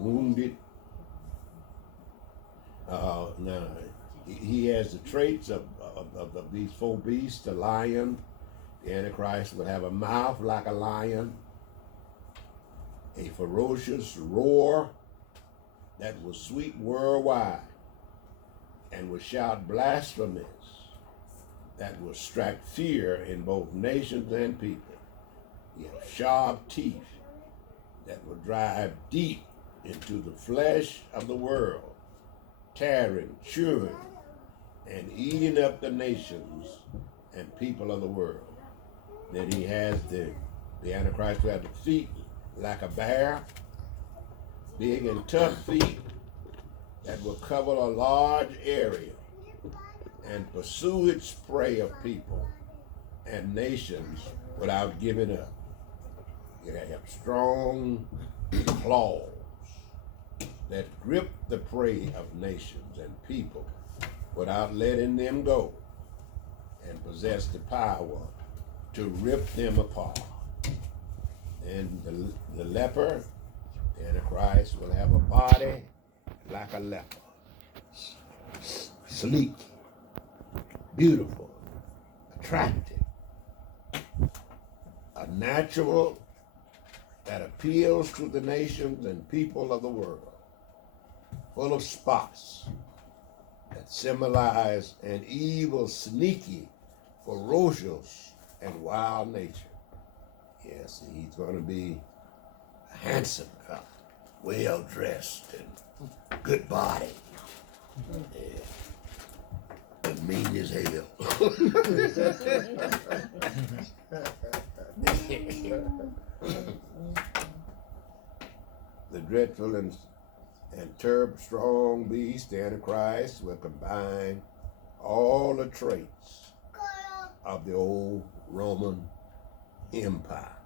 wounded. Now, he has the traits of these four beasts. The lion, the Antichrist would have a mouth like a lion, a ferocious roar that will sweep worldwide and will shout blasphemies that will strike fear in both nations and people. He has sharp teeth that will drive deep into the flesh of the world, tearing, chewing, and eating up the nations and people of the world. Then he has the Antichrist who has the feet like a bear, big and tough feet that will cover a large area and pursue its prey of people and nations without giving up. It have strong claws that grip the prey of nations and people without letting them go, and possess the power to rip them apart. And the leper, the Antichrist, will have a body like a leper, sleek, beautiful, attractive, a natural that appeals to the nations and people of the world, full of spots that symbolize an evil, sneaky, ferocious, and wild nature. Yes, he's going to be a handsome fellow, well dressed, and good body. Yeah. But mean as hell. The dreadful and terrible strong beast, the Antichrist, will combine all the traits of the old Roman Empire.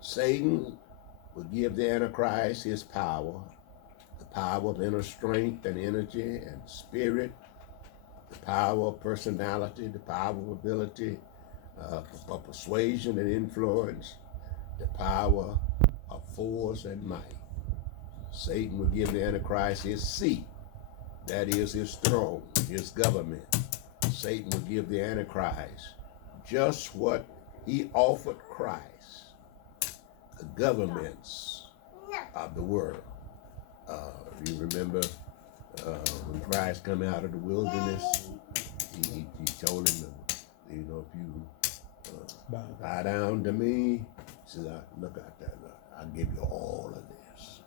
Satan will give the Antichrist his power, the power of inner strength and energy and spirit, the power of personality, the power of ability, of persuasion and influence, the power of force and might. Satan will give the Antichrist his seat, that is his throne, his government. Satan will give the Antichrist just what he offered Christ, the governments of the world. You remember when Christ came out of the wilderness, he told him, if you bow down to me, he says, look at that, I'll give you all of this.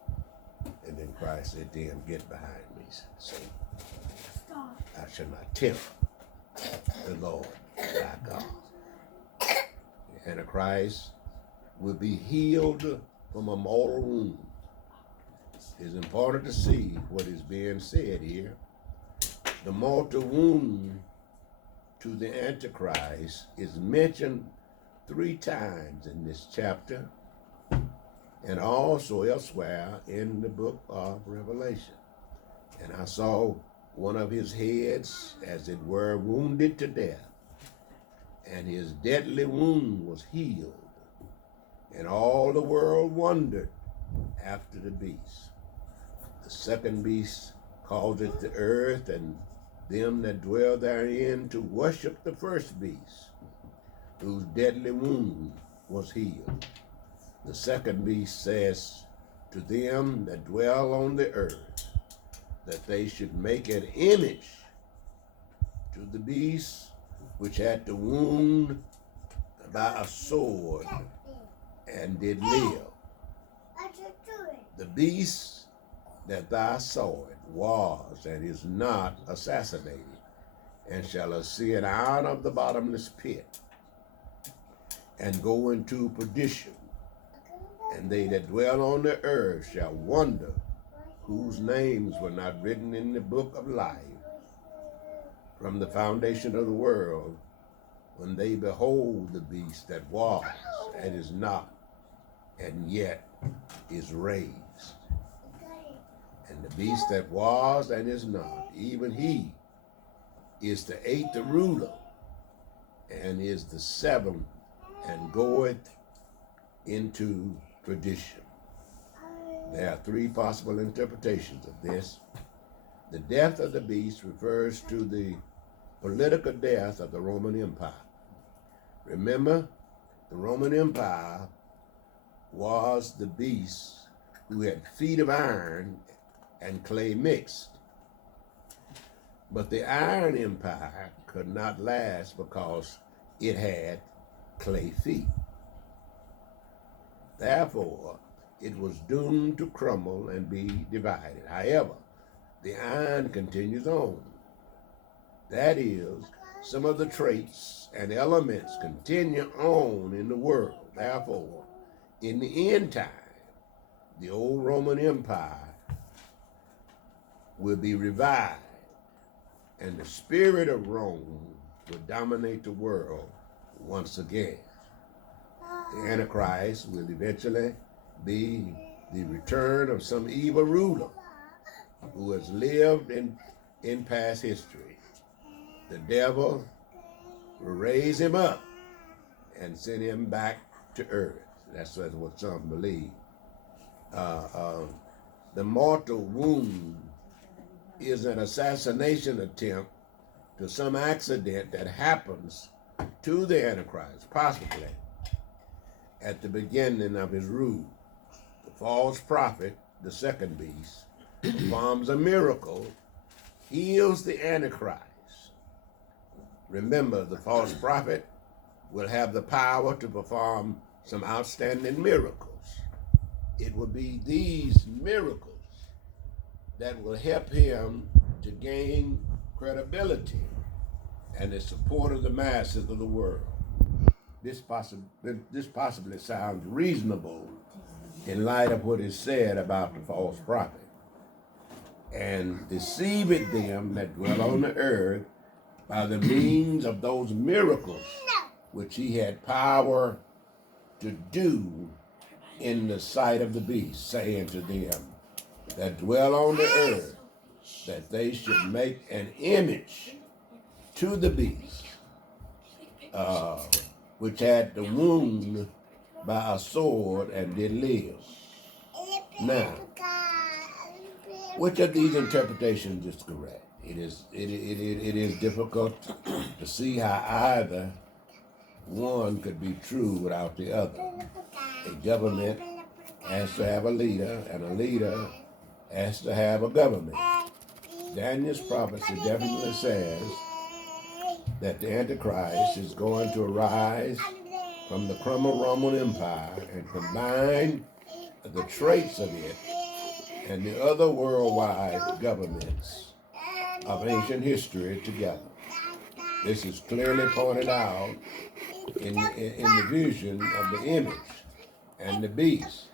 And then Christ said to him, get behind me, Satan. I shall not tempt the Lord thy God. The Antichrist will be healed from a mortal wound. It's important to see what is being said here. The mortal wound to the Antichrist is mentioned 3 times in this chapter and also elsewhere in the book of Revelation. And I saw one of his heads, as it were, wounded to death, and his deadly wound was healed. And all the world wondered after the beast. The second beast caused the earth and them that dwell therein to worship the first beast, whose deadly wound was healed. The second beast says to them that dwell on the earth that they should make an image to the beast which had the wound by a sword and did live. The beast that thou sawest was and is not assassinated, and shall ascend out of the bottomless pit and go into perdition. And they that dwell on the earth shall wonder whose names were not written in the book of life from the foundation of the world, when they behold the beast that was and is not, and yet is raised. And the beast that was and is not, even he is the 8th ruler, and is the 7th and goeth into tradition. There are three possible interpretations of this. The death of the beast refers to the political death of the Roman Empire. Remember, the Roman Empire was the beast who had feet of iron and clay mixed. But the Iron Empire could not last because it had clay feet. Therefore, it was doomed to crumble and be divided. However, the iron continues on. That is, some of the traits and elements continue on in the world. Therefore, in the end time, the old Roman Empire will be revived, and the spirit of Rome will dominate the world once again. The Antichrist will eventually be the return of some evil ruler who has lived in past history. The devil will raise him up and send him back to earth. That's what some believe. The mortal wound is an assassination attempt to some accident that happens to the Antichrist, possibly at the beginning of his rule. The false prophet, the second beast, performs a miracle, heals the Antichrist. Remember, the false prophet will have the power to perform some outstanding miracles. It will be these miracles that will help him to gain credibility and the support of the masses of the world. This possibly sounds reasonable in light of what is said about the false prophet. And deceiveth them that dwell on the earth by the means of those miracles which he had power to do in the sight of the beast, saying to them that dwell on the earth, that they should make an image to the beast, which had the wound by a sword and did live. Now, which of these interpretations is correct? It is difficult to see how either one could be true without the other. A government has to have a leader, and a leader has to have a government. Daniel's prophecy definitely says that the Antichrist is going to arise from the crumbled Roman Empire and combine the traits of it and the other worldwide governments of ancient history together. This is clearly pointed out in the vision of the image and the beast,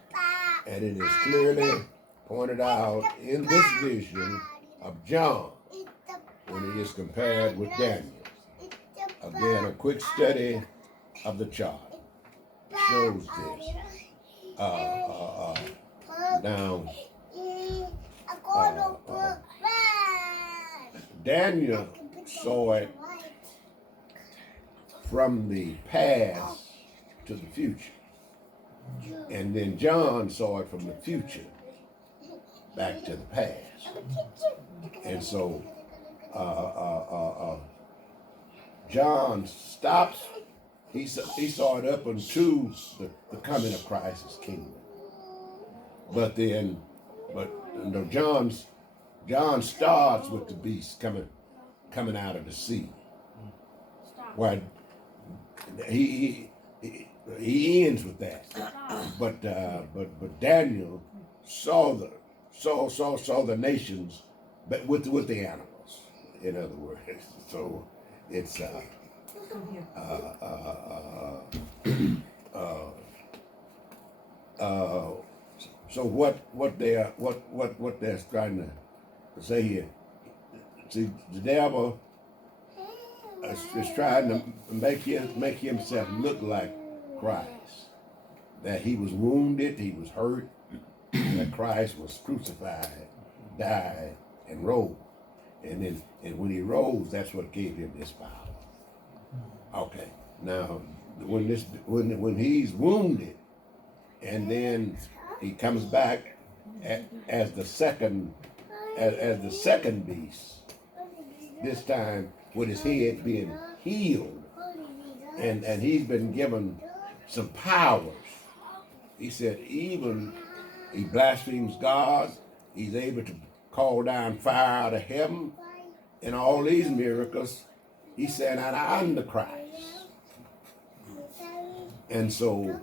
and it is clearly pointed out in this vision of John when it is compared with Daniel. Again, a quick study of the chart shows this. Now, Daniel saw it from the past to the future. And then John saw it from the future back to the past. And so John stops, he saw it up until the coming of Christ's kingdom. But John starts with the beast coming out of the sea. Where he ends with that. But Daniel saw the nations, but with the animals. In other words, so it's so what they're trying to say here. See, the devil is trying to make himself look like Christ. That he was wounded, he was hurt, that Christ was crucified, died, and rose. And when he rose, that's what gave him this power. Okay, now when he's wounded, and then he comes back as the second as the second beast. This time with his head being healed, and he's been given some powers. He said even he blasphemes God, he's able to call down fire out of heaven, and all these miracles. He said, and I'm the Christ. And so,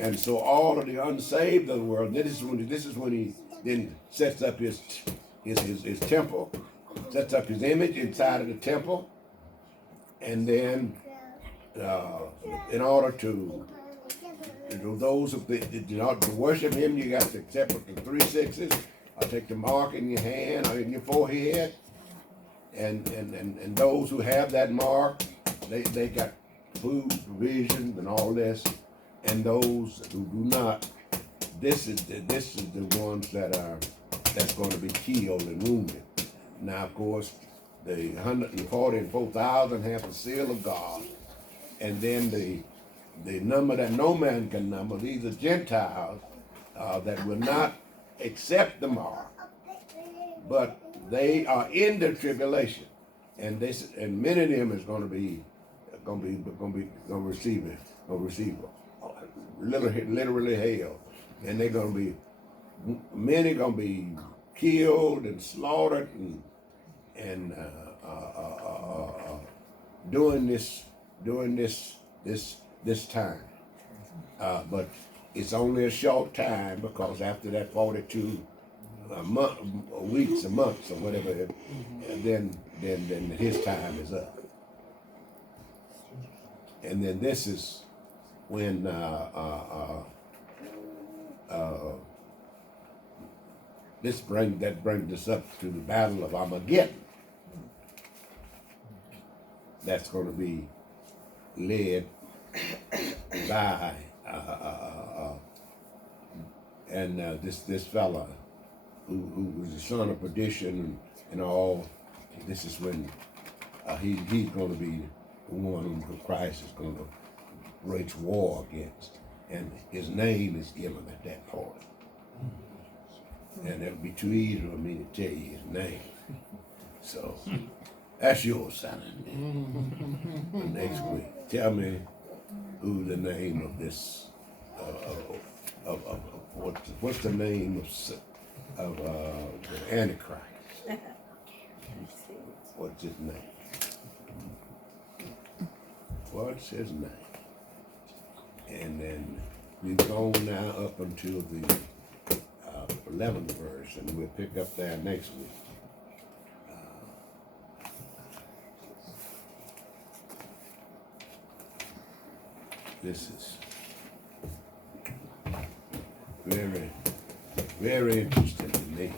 and so all of the unsaved of the world. This is when he then sets up his temple, sets up his image inside of the temple, and then in order to those to worship him, you got to accept the 3 6s. I'll take the mark in your hand or in your forehead, and those who have that mark, they got food, provisions, and all this, and those who do not, this is the ones that's going to be killed and wounded. Now, of course, the 144,000 have the seal of God, and then the number that no man can number. These are Gentiles that will not accept the mark, but they are in the tribulation, and many of them is going to receive literally hell, and they're going to be many going to be killed and slaughtered and during this time, but it's only a short time, because after that 42 weeks or months or whatever, then his time is up. And then this is when that brings us up to the Battle of Armageddon. That's going to be led by this fella who was the son of perdition and all. This is when he's going to be the one who Christ is going to wage war against, and his name is given at that point. And it would be too easy for me to tell you his name. So that's yours, son. Next week, tell me who the name of this what's the name of the Antichrist? What's his name? What's his name? And then we've gone now up until the 11th verse, and we'll pick up there next week. This is very, very interesting to me.